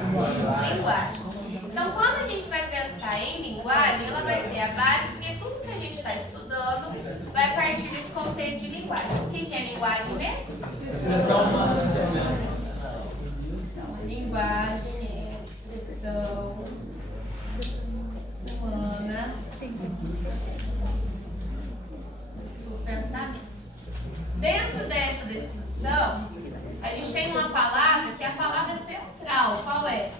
Linguagem. Então, quando a gente vai pensar em linguagem, ela vai ser a base, porque tudo que a gente está estudando vai partir desse conceito de linguagem. O que é linguagem mesmo? Expressão humana. Então, linguagem é expressão humana do pensamento. Dentro dessa definição, a gente tem uma palavra que é a palavra central. Qual é?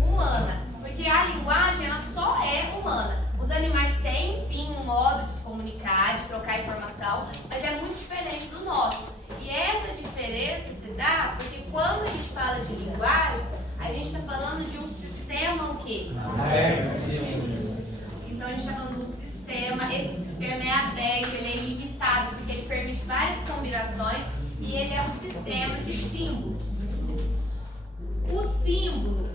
Humana. Porque a linguagem, ela só é humana. Os animais têm, sim, um modo de se comunicar, de trocar informação, mas é muito diferente do nosso. E essa diferença se dá porque quando a gente fala de linguagem, a gente está falando de um sistema o quê? Aberto de símbolos. Então a gente está falando de um sistema, esse sistema é aberto, ele é ilimitado, porque ele permite várias combinações e ele é um sistema de símbolos. O símbolo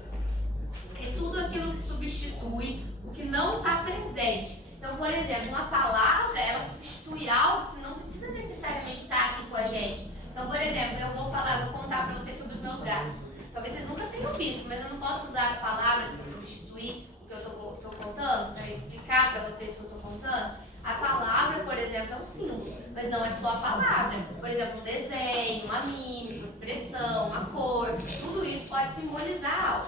é tudo aquilo que substitui o que não está presente. Então, por exemplo, uma palavra, ela substitui algo que não precisa necessariamente estar aqui com a gente. Então, por exemplo, eu vou contar para vocês sobre os meus gatos. Talvez vocês nunca tenham visto, mas eu não posso usar as palavras para substituir o que eu estou contando, para explicar para vocês o que eu estou contando. A palavra, por exemplo, é um símbolo, mas não é só a palavra. Por exemplo, um desenho, uma mímica, uma expressão, uma cor, tudo isso pode simbolizar algo.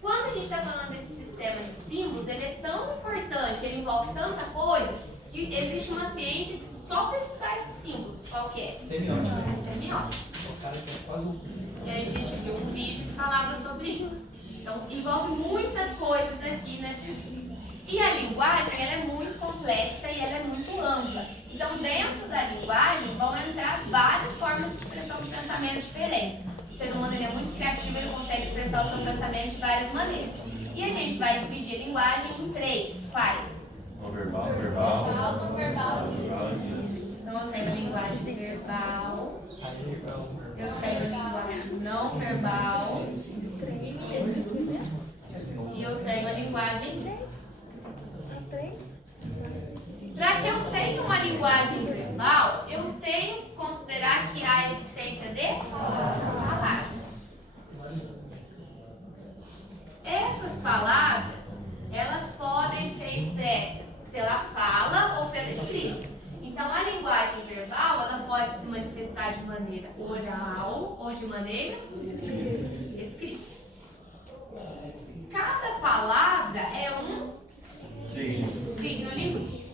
Quando a gente está falando desse sistema de símbolos, ele é tão importante, ele envolve tanta coisa, que existe uma ciência que só para estudar esses símbolos. Qual que é? Semiótica. É semiótica. O cara que é quase um. E aí a gente viu um vídeo que falava sobre isso. Então, envolve muitas coisas aqui nesse vídeo. E a linguagem, ela é muito complexa e ela é muito ampla. Então, dentro da linguagem, vão entrar várias formas de expressão de pensamento diferentes. O ser humano ele é muito criativo, ele consegue expressar o seu pensamento de várias maneiras. E a gente vai dividir a linguagem em três. Quais? Não verbal, verbal. Não verbal. Isso. Então, eu tenho a linguagem verbal. Eu tenho a linguagem não verbal. E eu tenho a linguagem. Para que eu tenha uma linguagem verbal, eu tenho que considerar que há a existência de palavras. Essas palavras, elas podem ser expressas pela fala ou pela escrita. Então, a linguagem verbal, ela pode se manifestar de maneira oral ou de maneira escrita. Cada palavra é um signo linguístico.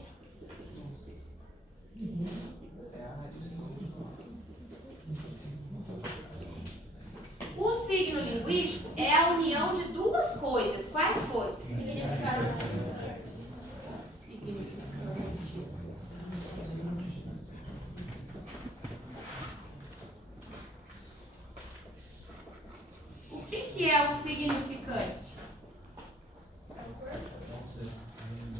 O signo linguístico é a união de duas coisas. Quais coisas? Significante. O que é o significante?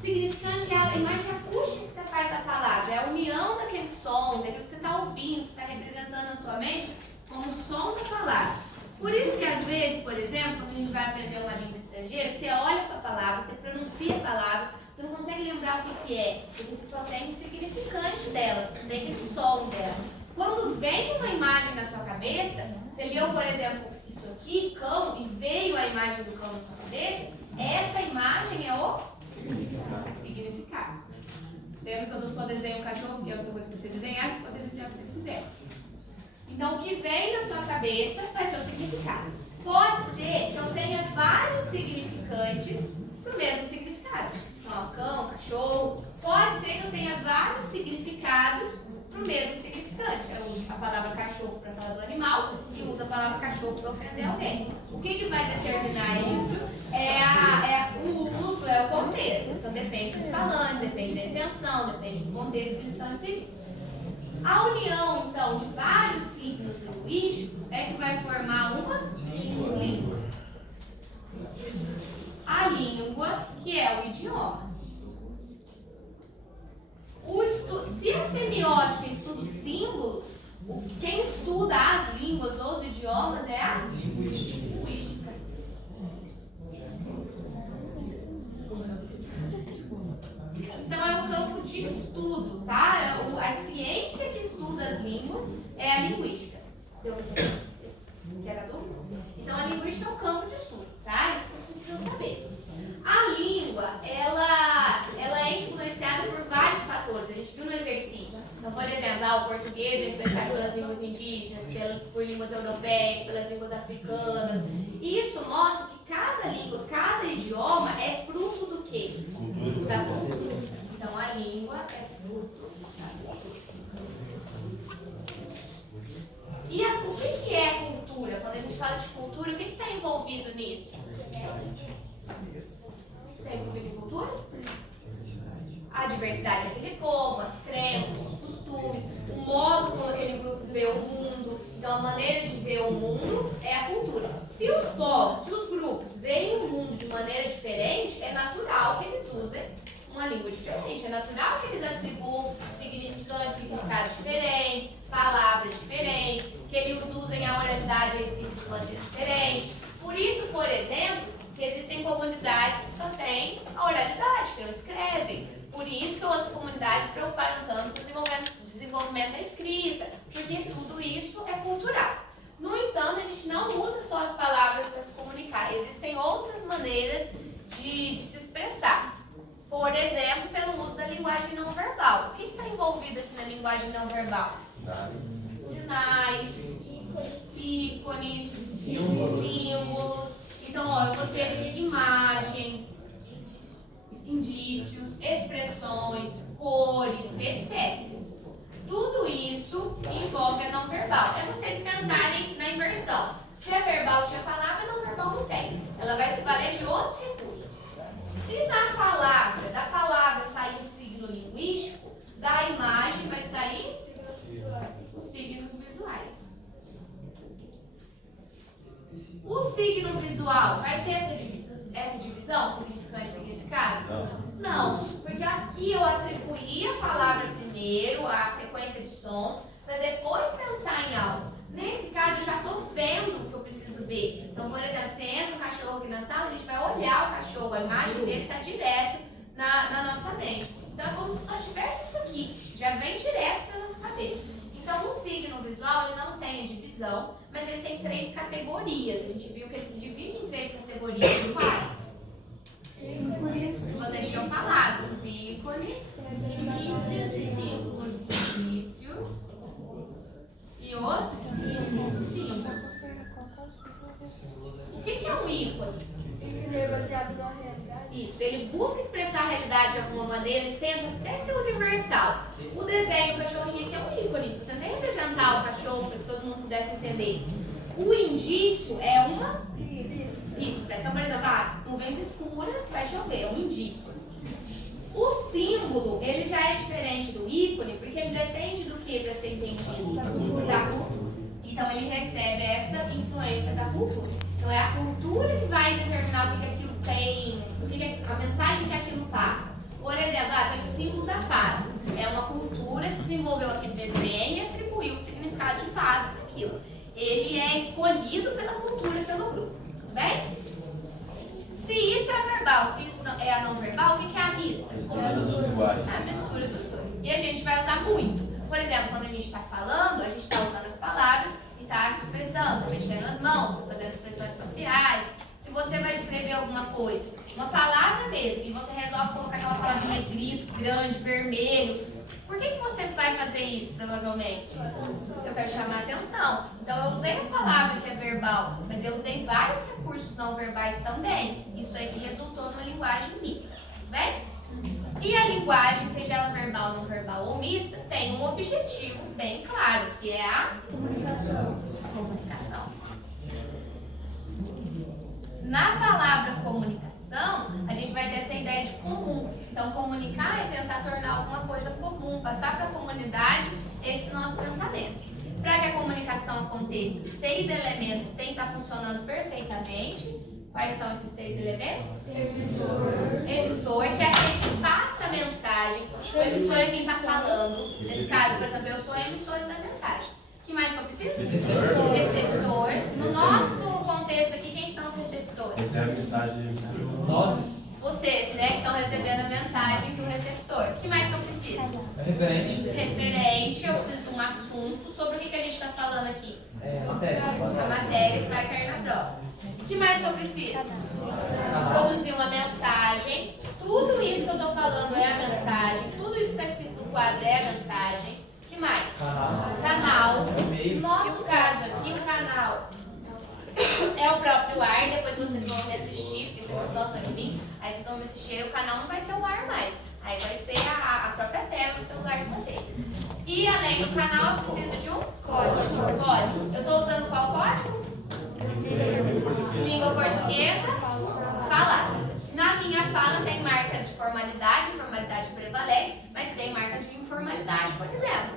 Significante é a imagem acústica que você faz da palavra, é a união daqueles sons, é aquilo que você está ouvindo, você está representando na sua mente como o som da palavra. Por isso que às vezes, por exemplo, quando a gente vai aprender uma língua estrangeira, você olha para a palavra, você pronuncia a palavra, você não consegue lembrar o que é, porque você só tem o significante dela, você tem aquele som dela. Quando vem uma imagem na sua cabeça, você leu, por exemplo, isso aqui, cão, e veio a imagem do cão na sua cabeça, essa imagem é o significado. Lembra quando eu só desenho um cachorro, que é outra coisa que você desenhar, você pode desenhar o que vocês quiserem. Então, o que vem na sua cabeça vai ser o significado. Pode ser que eu tenha vários significantes para o mesmo significado. Então, cão, cachorro. Pode ser que eu tenha vários significados para o mesmo significante. Eu uso a palavra cachorro para falar do animal e uso a palavra cachorro para ofender alguém. O que vai determinar isso é o uso, é o contexto. Então, depende dos falantes, depende da intenção, depende do contexto que eles estão inseridos. A união, então, de vários signos linguísticos é que vai formar uma língua. A língua, que é o idioma. Se a semiótica estuda os símbolos, quem estuda as línguas ou os idiomas é a linguística. Então é um campo de estudo, tá? A ciência que estuda as línguas é a linguística. Que era dúvida? Então a linguística este é o campo de estudo, tá? Isso vocês precisam saber. A língua, ela é influenciada por vários fatores. A gente viu no exercício. Então, por exemplo, o português é influenciado pelas línguas indígenas, por línguas europeias, pelas línguas africanas. Isso mostra que cada língua, cada idioma é fruto do quê? Da cultura. Então, a língua é fruto da cultura. E o que é cultura? Quando a gente fala de cultura, o que está envolvido nisso? Está envolvido em cultura? A diversidade daquele povo, as crenças, os costumes, o modo como aquele grupo vê o mundo. Então, a maneira de ver o mundo é a cultura. Se os povos, se os grupos veem o mundo de maneira diferente, é natural que eles usem uma língua diferente. É natural que eles atribuam significados diferentes, palavras diferentes, que eles usem a oralidade e a escrita de maneira diferente. Por isso, por exemplo, que existem comunidades que só têm a oralidade, que não escrevem. Por isso que outras comunidades se preocuparam tanto com o desenvolvimento da escrita, porque tudo isso é cultural. No entanto, a gente não usa só as palavras para se comunicar. Existem outras maneiras de se expressar. Por exemplo, pelo uso da linguagem não verbal. O que está envolvido aqui na linguagem não verbal? Sinais, ícones, símbolos. Então, eu vou ter aqui imagens, indícios, expressões, cores, etc. Tudo isso envolve a não verbal. É vocês pensarem na inversão. Se a verbal tinha palavra, a não verbal não tem. Ela vai se valer de outros recursos. Se da palavra sair o signo linguístico, da imagem vai sair os signos visuais. O signo visual vai ter essa divisão, significante e significado? Não, porque aqui eu atribuí a palavra primeiro, a sequência de sons, para depois pensar em algo. Nesse caso, eu já estou vendo o que eu preciso ver. Então, por exemplo, se entra um cachorro aqui na sala, a gente vai olhar o cachorro, a imagem dele está direto na nossa mente. Então, é como se só tivesse isso aqui, já vem direto para a nossa cabeça. Então, o signo visual, ele não tem a divisão, mas ele tem 3 categorias. A gente viu que ele se divide em 3 categorias. Quais? Vocês tinham falado, os ícones, indícios e símbolos. Indícios e os símbolos. O que é um ícone? Ele é baseado na realidade. Isso, ele busca expressar a realidade de alguma maneira, ele tenta até ser universal. O desenho do cachorrinho aqui é um ícone. Eu tentei representar o cachorro para que todo mundo pudesse entender. O indício é uma pista. Então, por exemplo, nuvens escuras, vai chover, é um indício. O símbolo, ele já é diferente do ícone, porque ele depende do que para ser entendido? Da cultura. Então, ele recebe essa influência da cultura. Então, é a cultura que vai determinar o que aquilo tem, a mensagem que aquilo passa. Por exemplo, tem o símbolo da paz. É uma cultura que desenvolveu aquele desenho e atribuiu o significado de paz para aquilo. Ele é escolhido pela cultura, pelo grupo. Tudo bem? Se isso é verbal, se isso é a não verbal, o que é a mista? A mistura dos dois. E a gente vai usar muito. Por exemplo, quando a gente está falando, a gente está usando as palavras e está se expressando, tá mexendo as mãos, tá fazendo expressões faciais. Se você vai escrever alguma coisa, uma palavra mesmo, e você resolve colocar aquela palavrinha grito, grande, vermelho, por que você vai fazer isso, provavelmente? Eu quero chamar a atenção. Então, eu usei a palavra que é verbal, mas eu usei vários recursos não verbais também. Isso aí que resultou numa linguagem mista, tudo bem? E a linguagem, seja ela verbal, não verbal ou mista, tem um objetivo bem claro, que é a comunicação. Na palavra comunicação, a gente vai ter essa ideia de comum. Então, comunicar é tentar tornar alguma coisa comum, passar para a comunidade esse nosso pensamento. Para que a comunicação aconteça, 6 elementos têm que estar funcionando perfeitamente. Quais são esses 6 elementos? Emissor, que é aquele que passa a mensagem. O emissor é quem está falando. Nesse caso, por exemplo, eu sou a emissora da mensagem. O que mais que eu preciso? Receptor. No nosso contexto aqui, quem são os receptores? Recebe a mensagem de emissor. Nozes. Vocês, né, que estão recebendo a mensagem do receptor. O que mais que eu preciso? Referente. Referente, eu preciso de um assunto. Sobre o que a gente está falando aqui? A matéria que vai cair na prova. O que mais que eu preciso? Produzir uma mensagem. Tudo isso que eu estou falando é a mensagem. Tudo isso que está escrito no quadro é a mensagem. O que mais? Canal. No nosso caso aqui, o canal é o próprio ar. Depois vocês vão me assistir, porque vocês não gostam de mim. Aí vocês vão me assistir. O canal não vai ser o ar mais. Aí vai ser a própria tela do celular de vocês. E além do canal, eu preciso de um código. Eu estou usando qual código? Língua portuguesa falada. Na minha fala tem marcas de formalidade prevalece, mas tem marcas de informalidade, por exemplo.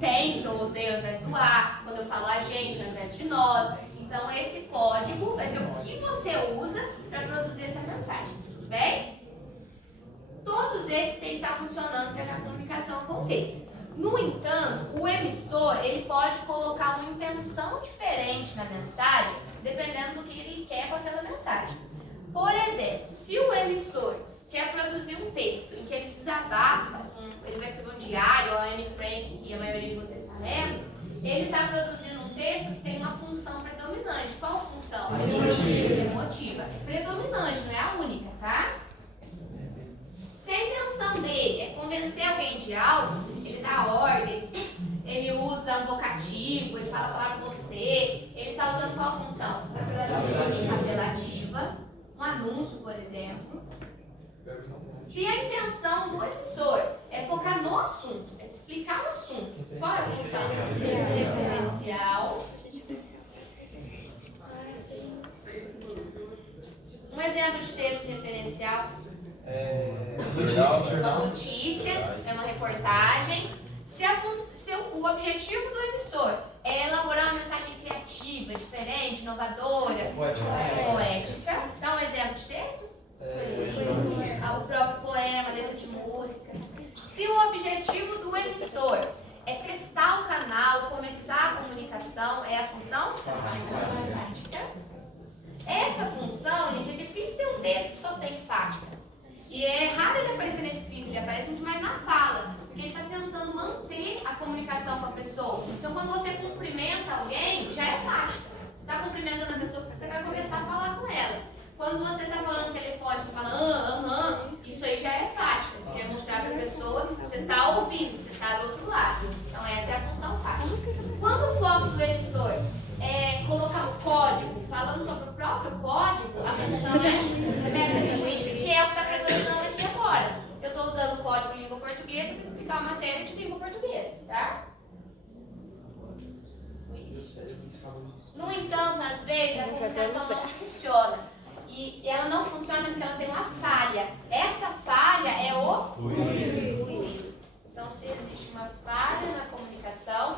Tem, que eu usei ao invés do a, quando eu falo a gente ao invés de nós. Então esse código vai ser o que você usa para produzir essa mensagem, tudo bem? Todos esses têm que estar funcionando para que a comunicação aconteça. No entanto, o emissor ele pode colocar uma intenção diferente na mensagem, dependendo do que ele quer com aquela mensagem. Por exemplo, se o emissor quer produzir um texto em que ele desabafa, ele vai escrever um diário, ou a Anne Frank, que a maioria de vocês está lendo, ele está produzindo um texto que tem uma função predominante. Qual função? Emotiva. Predominante, não é a única, tá? Se a intenção dele é convencer alguém de algo, ele dá ordem, ele usa um vocativo, ele fala a palavra você, ele está usando qual função? Apelativa. Um anúncio, por exemplo. Se a intenção do emissor é focar no assunto, é explicar o assunto, qual é a função? Referencial. Um exemplo de texto referencial. Uma notícia, é uma reportagem. Se o objetivo do emissor é elaborar uma mensagem criativa, diferente, inovadora, poética, dá um exemplo de texto? O próprio poema, letra de música. Se o objetivo do emissor é testar o canal, começar a comunicação, é a função? Fática. Essa função, gente, é difícil ter um texto que só tem fática. E é raro ele aparecer na escrita, ele aparece muito mais na fala, porque ele está tentando manter a comunicação com a pessoa. Então, quando você cumprimenta alguém, já é fática. Você está cumprimentando a pessoa porque você vai começar a falar com ela. Quando você está falando no telefone, você fala isso aí já é fática. Você quer mostrar para a pessoa que você está ouvindo, você está do outro lado. Então, essa é a função fática. Quando o foco do emissor é colocar o código, falando sobre o próprio código, a função é metalinguística, que é o que está predominando aqui agora. Eu estou usando o código de língua portuguesa para explicar a matéria de língua portuguesa, tá? No entanto, às vezes a comunicação não funciona. E ela não funciona porque ela tem uma falha. Essa falha é o ruído. Então, se existe uma falha na comunicação,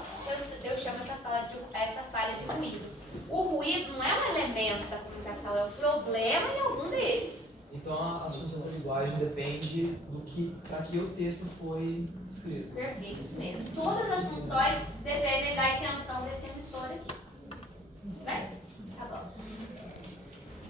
eu chamo essa falha de ruído. O ruído não é um elemento da comunicação, é um problema em algum deles. Então, as funções da linguagem dependem para que o texto foi escrito. Perfeito, isso mesmo. Todas as funções dependem da intenção desse emissor aqui. Bem? Tá bom.